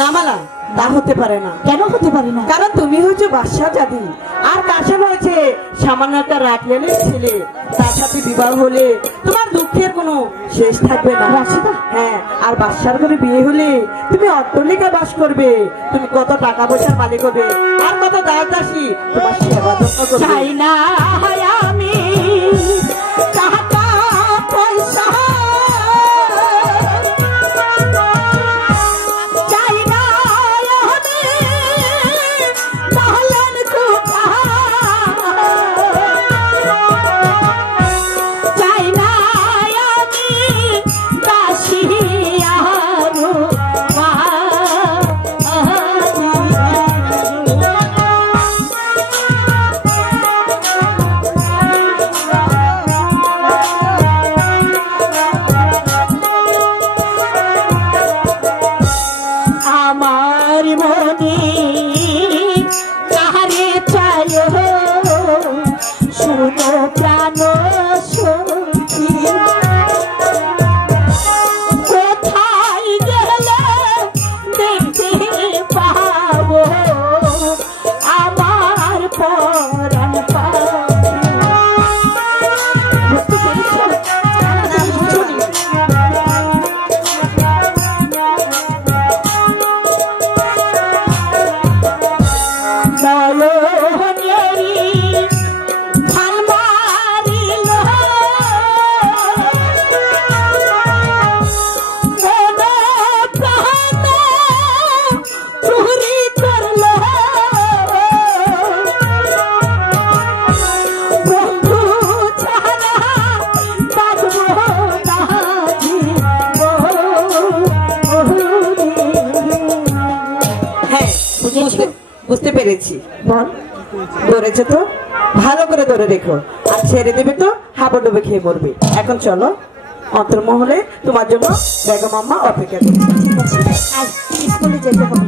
না মালা, তা হতে পারে না। কেন হতে পারে না? কারণ তুমি হচ্ছে বাদশাহ জাদি, আর কাশেম হয়েছে সামান্য একটা রাখিয়ালের ছেলে। তার সাথে বিবাহ হলে তোমার দুঃখের কোনো শেষ থাকবে না। রাশিদা, হ্যাঁ, আর বাদশার ঘরে বিয়ে হলে তুমি অট্টালিকায় বাস করবে, তুমি কত টাকা পয়সার মালিক হবে, আর কত দাস দাসী তোমার সেবা যত্ন করবে। চাই না আমি টাকা পয়সা, চাই না আমি পালন কুঠা, চাই না আমি দাসী আরো আমার মনে কাহারে চায় শুনো প্রাণ সখী, কোথায় গেলে দেখতে পাবো আমার পরাণ পাখি। বুঝতে পেরেছো? বুঝতে পেরেছি। বল, ধরেছে তো ভালো করে ধরে রেখো, আর ছেড়ে দেবে তো হাবুডুবে খেয়ে মরবে। এখন চলো, অন্তর্মহলে তোমার জন্য বেগম আম্মা অপেক্ষা করছে। স্কুলে যেতে হবে।